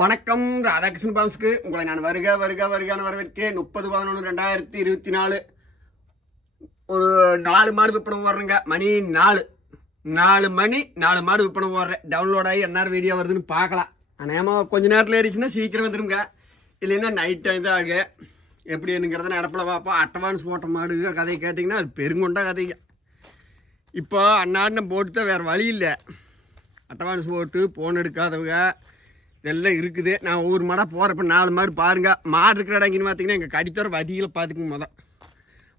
வணக்கம் ராதாகிருஷ்ணன் பாம்ஸ்க்கு உங்களை நான் வருக வருக வருகான வரவேற்கிறேன். முப்பது பதினொன்று ரெண்டாயிரத்தி இருபத்தி நாலு ஒரு நாலு மாடு விற்பனை போடுறேங்க மணி நாலு. நாலு மணி நாலு மாடு விற்பனை போடுறேன் டவுன்லோட் ஆகி என்ன வீடியோ வருதுன்னு பார்க்கலாம். ஆனால் கொஞ்ச நேரத்தில் ஏறிச்சுன்னா சீக்கிரம் வந்துருங்க. இல்லைன்னா நைட் டைம் தான் ஆகு. எப்படி என்னங்கிறத நடப்பில் பார்ப்போம். அட்வான்ஸ் போட்ட மாடு கதையை கேட்டிங்கன்னா அது பெருங்கொண்டா கதைங்க. இப்போ அன்னாடின போட்டு தான் வேறு வழி இல்லை. அட்வான்ஸ் போட்டு ஃபோன் எடுக்காதவங்க இதெல்லாம் இருக்குது. நான் ஒவ்வொரு மாடாக போகிறப்ப நாலு மாடு பாருங்க. மாடு இருக்கிற இடம் எங்கேன்னு பார்த்தீங்கன்னா எங்கள் கடித்தோர வதிகளை பார்த்துக்குங்க மொதல்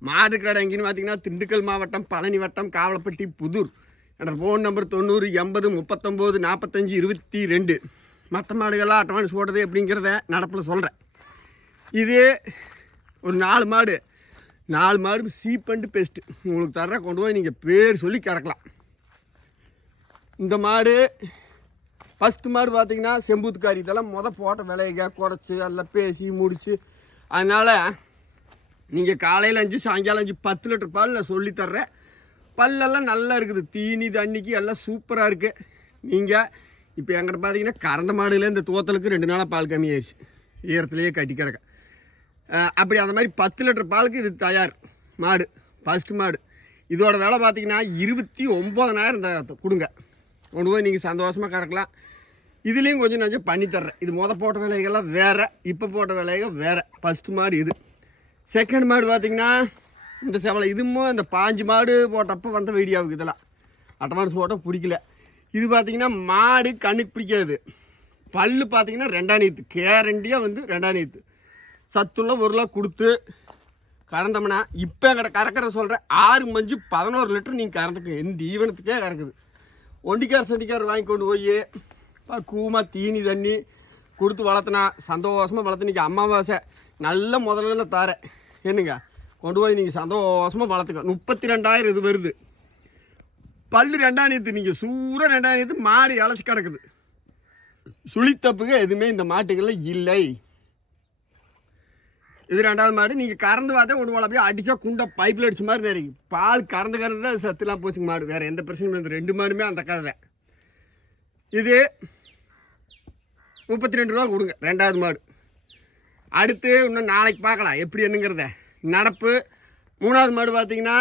மாடு இருக்கிற இடம் எங்கேன்னு பார்த்தீங்கன்னா திண்டுக்கல் மாவட்டம் பழனி வட்டம் காவலப்பட்டி புதூர். என்னோடய ஃபோன் நம்பர் தொண்ணூறு எண்பது முப்பத்தொம்போது நாற்பத்தஞ்சு இருபத்தி ரெண்டு. மற்ற மாடுகள்லாம் அட்வான்ஸ் போடுறது அப்படிங்கிறத நடப்பில் சொல்கிறேன் இது ஒரு நாலு மாடு. நாலு மாடு சீப் அண்டு பெஸ்ட்டு உங்களுக்கு தர கொண்டு போய் நீங்கள் பேர் சொல்லி கறக்கலாம். இந்த மாடு ஃபஸ்ட்டு மாடு பார்த்தீங்கன்னா செம்பூத்துக்காரி இதெல்லாம் முத போட்ட விலைய குறைச்சி எல்லாம் பேசி முடித்து அதனால் நீங்கள் காலையில் அஞ்சு சாயங்காலம் அஞ்சு பத்து லிட்டர் பால் நான் சொல்லித் தர்றேன். பல்லெல்லாம் நல்லா இருக்குது. தீனி தண்ணிக்கு எல்லாம் சூப்பராக இருக்குது நீங்கள் இப்போ எங்கிட்ட பார்த்தீங்கன்னா கறந்த மாடுல இந்த தோத்தலுக்கு ரெண்டு நாளாக பால் கம்மியாயிடுச்சு ஈரத்துலேயே கட்டி கிடக்க. அப்படி அந்த மாதிரி பத்து லிட்டர் பாலுக்கு இது தயார் மாடு ஃபஸ்ட்டு மாடு. இதோட விலை பார்த்தீங்கன்னா இருபத்தி ஒம்பதனாயிரம் கொடுங்க. கொண்டு போய் நீங்கள் சந்தோஷமாக கறக்கலாம். இதுலேயும் கொஞ்சம் கொஞ்சம் பண்ணி தர்றேன். இது மொதல் போட்ட விலைகள்லாம் வேறு இப்போ போட்ட விலைகள் வேறு. ஃபஸ்ட்டு மாடு இது. செகண்ட் மாடு பார்த்தீங்கன்னா இந்த செவலை இதுவும் இந்த பாஞ்சு மாடு போட்டப்போ வந்த வீடியோவுக்கு இதெல்லாம். அட்வான்ஸ் போட்டால் பிடிக்கல. இது பார்த்தீங்கன்னா மாடு கண்ணுக்கு பிடிக்காது. பல்லு பார்த்தீங்கன்னா ரெண்டாம் நீத்து. கேரண்டியாக வந்து ரெண்டாம் நீத்து. சத்துள்ள பொருளாக கொடுத்து கறந்தோம்னா இப்போ எங்கிட்ட கறக்கிற சொல்கிறேன் ஆறு மஞ்சு பதினோரு லிட்டர் நீங்கள் கறந்துக்க எந்த ஈவனத்துக்கே கறக்குது. ஒண்டிக்கார் சண்டிக்கார் வாங்கி கொண்டு போய் கூமா தீனி தண்ணி கொடுத்து வளர்த்துனா சந்தோஷமாக வளர்த்து நீங்கள் அமாவாசை. நல்ல முதல்ல தாரேன் என்னங்க? கொண்டு போய் நீங்கள் சந்தோஷமாக வளர்த்துக்க. முப்பத்தி ரெண்டாயிரம் இது வருது. பல்லு ரெண்டாயிரத்து நீங்கள் சூறாக ரெண்டாயிரத்து மாடு மாடி அலசி கிடக்குது. சுழித்தப்புக எதுவுமே இந்த மாட்டுகளில் இல்லை. இது ரெண்டாவது மாடு. நீங்கள் கறந்து பார்த்தா ஒன்று போல. அப்படியே அடித்தா குண்டை பைப்பில் அடிச்ச மாதிரி நிறைய பால் கறந்து கறந்து தான் சத்துலாம் போச்சுங்க மாடு. வேறு எந்த பிரச்சனையும் இல்லை. ரெண்டு மாடுமே அந்த கதை. தான் இது முப்பத்தி ரெண்டு ரூபா கொடுங்க ரெண்டாவது மாடு. அடுத்து இன்னும் நாளைக்கு பார்க்கலாம் எப்படி என்னங்கிறத நடப்பு மூணாவது மாடு பார்த்தீங்கன்னா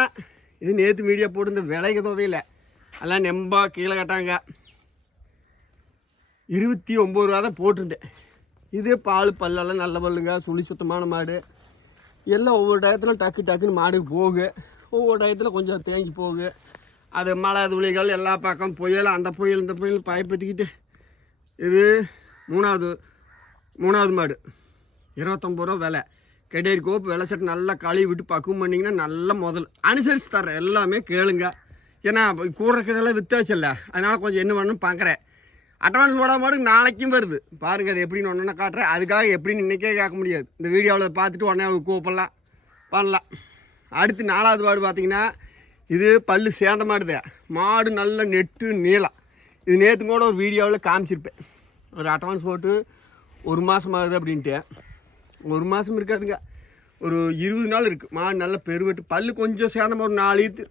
இது நேற்று மீடியா போட்டு இந்த விலைக்கு தொகையில் எல்லாம் நெம்பா கீழே கட்டாங்க. இருபத்தி ஒம்பது ரூபா தான் போட்டிருந்தேன். இது பால் பல்லெல்லாம் நல்ல பல்லுங்க சுழி சுத்தமான மாடு. எல்லாம் ஒவ்வொரு டயத்தில் டக்கு டக்குன்னு மாடுக்கு போகு. ஒவ்வொரு டயத்தில் கொஞ்சம் தேங்கி போகு. அது மழை துளிகள் எல்லா பக்கம் புயல் அந்த புயல் இந்த புயல் பயப்படுத்திக்கிட்டு இது மூணாவது மூணாவது மாடு. இருபத்தொம்பது ரூபா விலை. கெடேரி கோப்பு விலை சட்டு நல்லா கழுவி விட்டு பக்குவம் பண்ணிங்கன்னா நல்ல முதல். அனுசரித்து தர்றேன் எல்லாமே கேளுங்க. ஏன்னா கூட இருக்கிறதெல்லாம் வித்தாச்சு இல்லை. அதனால் கொஞ்சம் என்ன பண்ணணும் பார்க்குறேன். அட்வான்ஸ் போட மாட்டுக்கு நாளைக்கும் வருது. பாருங்கள் அது எப்படின்னு ஒன்று காட்டுறேன். அதுக்காக எப்படின்னு இன்றைக்கே கேட்க முடியாது. இந்த வீடியோவில் பார்த்துட்டு உடனே அவங்க கூப்பிடலாம் பண்ணலாம். அடுத்து நாலாவது மாடு பார்த்தீங்கன்னா இது பல்லு சேர்ந்த மாடுதே மாடு நல்ல நெட்டு நீளம். இது நேற்று கூட ஒரு வீடியோவில் காமிச்சிருப்பேன். ஒரு அட்வான்ஸ் போட்டு ஒரு மாதம் ஆகுது அப்படின்ட்டு. ஒரு மாதம் இருக்காதுங்க. ஒரு இருபது நாள் இருக்குது மாடு நல்ல பெருவெட்டு. பல் கொஞ்சம் சேர்ந்த ஒரு நாலு ஈத்து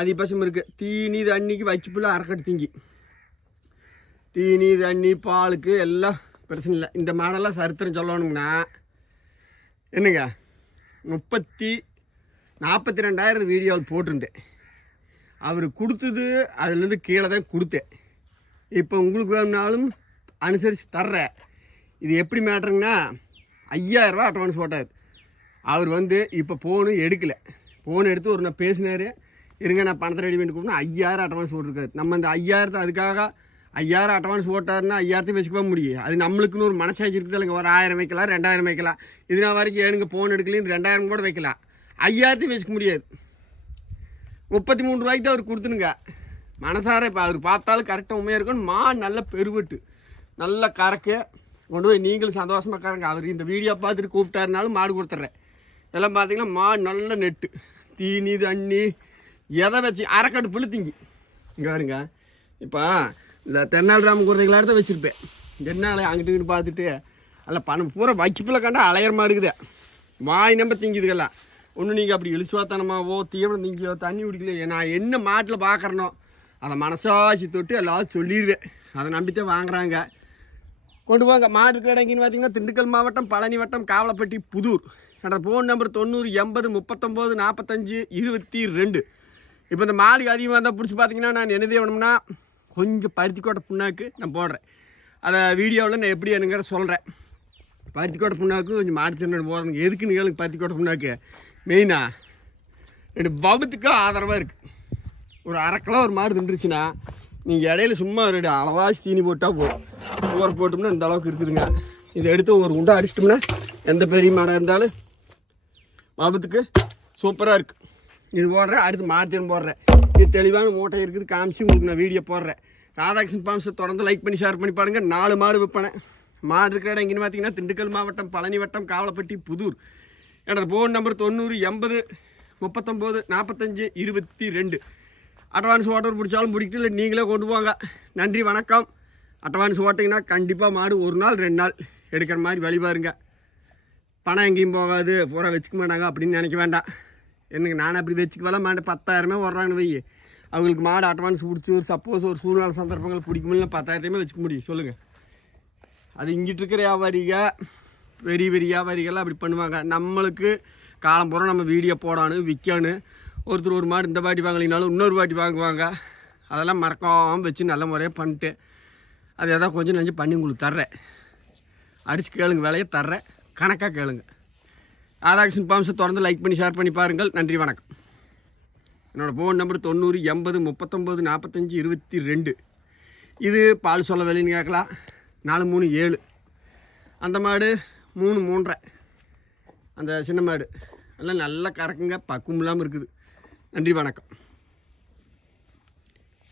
அதிகபட்சம் இருக்குது தீனி தண்ணிக்கு வச்சு புள்ள அரைக்கட்டு திங்கி. தீனி தண்ணி பாலுக்கு எல்லாம் பிரச்சனை இல்லை. இந்த மாடெல்லாம் சரித்திரம் சொல்லணுங்கன்னா என்னங்க? முப்பத்தி நாற்பத்தி ரெண்டாயிரம் வீடியோவில் போட்டிருந்தேன். அவர் கொடுத்தது அதுலேருந்து கீழே தான் கொடுத்தேன். இப்போ உங்களுக்கு வேணும்னாலும் அனுசரித்து தர்றேன். இது எப்படி மேட்ருங்கன்னா ஐயாயிரரூபா அட்வான்ஸ் போட்டார். அவர் வந்து இப்போ ஃபோனு எடுக்கலை. ஃபோன் எடுத்து ஒரு நான் பேசினார். இருங்க நான் பணத்தை ரெடி பண்ணி கொடுக்கணும் ஐயாயிரம் அட்வான்ஸ் போட்டிருக்காரு. நம்ம அந்த ஐயாயிரத்தை அதுக்காக ஐயாயிரம் அட்வான்ஸ் போட்டாருன்னா ஐயாயிரத்தையும் வச்சுக்க முடியும் அது நம்மளுக்குன்னு ஒரு மனசாட்சி இருக்குது இல்லைங்க ஒரு ஆயிரம் வைக்கலாம் ரெண்டாயிரம் வைக்கலாம். இது நான் வரைக்கும் ஏனுங்க ஃபோன் எடுக்கலைன்னு ரெண்டாயிரம் கூட வைக்கலாம். ஐயாயிரத்தையும் வச்சுக்க முடியாது. முப்பத்தி மூணு ரூபாய்க்கு தான் அவர் கொடுத்துனுங்க. மனசார இப்போ அவர் பார்த்தாலும் கரெக்டாக உண்மையாக இருக்கும் மா நல்ல பெருவெட்டு. நல்ல கறக்கு. கொண்டு போய் நீங்களும் சந்தோஷமாக கறங்க. அவர் இந்த வீடியோ பார்த்துட்டு கூப்பிட்டாருனாலும் மாடு கொடுத்துட்றேன். இதெல்லாம் பார்த்தீங்கன்னா மா நல்ல நெட்டு. தீனி தண்ணி எதை வச்சு அரைக்கட்டு புல்லு திங்கி இங்கே வருங்க இப்போ இந்த தென்னால் ராம குழந்தைகளா தான் வச்சுருப்பேன். தென்னால அங்கிட்டு இங்கிட்டு பார்த்துட்டு அல்ல பணம் பூரா வைக்கிப்பில் கண்டா அலையிற மாடுக்குதே. வாய் நம்ப திங்குதுக்கெல்லாம் ஒன்றும் நீங்கள் அப்படி இழிச்சுவாத்தனமாவோ தீவிரம் திங்கியோ தண்ணி குடிக்கலையோ நான் என்ன மாட்டில் பார்க்குறனோ அதை மனசாசி தொட்டு எல்லாரும் சொல்லிடுவேன் அதை நம்பித்தான் வாங்குறாங்க. கொண்டு போங்க. மாடு இருக்கிற இடம் பார்த்தீங்கன்னா திண்டுக்கல் மாவட்டம் பழனி வட்டம் காவலப்பட்டி புதூர். என்னோட ஃபோன் நம்பர் தொண்ணூறு எண்பது முப்பத்தொம்போது நாற்பத்தஞ்சு இருபத்தி ரெண்டு. இப்போ இந்த மாடுக்கு அதிகமாக இருந்தால் பிடிச்சி பார்த்தீங்கன்னா நான் என்னதே வேணும்னா கொஞ்சம் பருத்திக்கோட்டை புண்ணாக்கு நான் போடுறேன். அதை வீடியோவில் நான் எப்படி என்னங்கிற சொல்கிறேன் பருத்திக்கோட்டை புண்ணாக்கு கொஞ்சம் மாடு தின்னு போகிறதுங்க எதுக்குன்னு கேளுங்க பருத்திக்கோட்டை புண்ணாக்கு. மெயினாக ரெண்டு பகுத்துக்கு ஆதரவாக இருக்குது ஒரு அரை கிலோ ஒரு மாடு தின்றுச்சுன்னா நீங்கள் இடையில சும்மா ரெண்டு அளவாசி தீனி போட்டால் போதும். ஊற போட்டோம்னா இந்த அளவுக்கு இருக்குதுங்க. இதை எடுத்து ஒரு குண்டா அடிச்சிட்டோம்னா எந்த பெரிய மாடாக இருந்தாலும் மாபத்துக்கு சூப்பராக இருக்குது இது போடுறேன் அடுத்து மாட்டுன்னு போடுறேன். இது தெளிவான மூட்டை இருக்குது காமிச்சு உங்களுக்கு நான் வீடியோ போடுறேன். ராதாகிருஷ்ணன் பாம்ஸை தொடர்ந்து லைக் பண்ணி ஷேர் பண்ணி பாருங்க. நாலு மாடு விற்பனை. மாடு இருக்கிற இடம் எங்கேன்னு பார்த்தீங்கன்னா திண்டுக்கல் மாவட்டம் பழனி வட்டம் காவலப்பட்டி புதூர். எனது ஃபோன் நம்பர் தொண்ணூறு எண்பது முப்பத்தொம்போது நாற்பத்தஞ்சு இருபத்தி ரெண்டு. அட்வான்ஸ் ஓட்டர் பிடிச்சாலும் பிடிக்கல இல்லை நீங்களே கொண்டு போங்க. நன்றி வணக்கம். அட்வான்ஸ் ஓட்டிங்கன்னா கண்டிப்பாக மாடு ஒரு நாள் ரெண்டு நாள் எடுக்கிற மாதிரி வழி பாருங்க. பணம் எங்கேயும் போகாது பூரா வச்சுக்க மாட்டாங்க அப்படின்னு நினைக்க வேண்டாம். எனக்கு நான் அப்படி வச்சுக்கவல மாட்டு பத்தாயிரமே வர்றாங்கன்னு வை அவங்களுக்கு மாடு அட்வான்ஸ் பிடிச்சி ஒரு சப்போஸ் ஒரு சூழ்நிலை சந்தர்ப்பங்கள் பிடிக்க முடியல பத்தாயிரத்தையுமே வச்சுக்க முடியும். சொல்லுங்கள் அது இங்கிட்டு இருக்கிற வியாபாரிகள் பெரிய பெரிய வியாபாரிகள்லாம் அப்படி பண்ணுவாங்க. நம்மளுக்கு காலம் பூரா நம்ம வீடியோ போடணும் விற்கணும் ஒருத்தர் ஒரு மாடு இந்த பாட்டி வாங்கலினாலும் இன்னொரு பாட்டி வாங்குவாங்க. அதெல்லாம் மறக்காமல் வச்சு நல்ல முறையாக பண்ணிட்டு அது எதாவது கொஞ்சம் நெஞ்சு பண்ணி உங்களுக்கு தர்றேன். அரிசி கேளுங்க விலையை தர்றேன். கணக்காக கேளுங்க. ராதாகிருஷ்ணன் பாம்ஸை தொடர்ந்து லைக் பண்ணி ஷேர் பண்ணி பாருங்கள். நன்றி வணக்கம். என்னோடய ஃபோன் நம்பர் தொண்ணூறு எண்பது முப்பத்தொம்போது நாற்பத்தஞ்சு இருபத்தி ரெண்டு. இது பால் சொல்ல வெளின்னு கேட்கலாம். நாலு மூணு ஏழு. அந்த மாடு மூணு மூன்றரை. அந்த சின்ன மாடு. எல்லாம் நல்லா கறக்குங்க பக்குவம் இல்லாமல் இருக்குது. நன்றி வணக்கம்.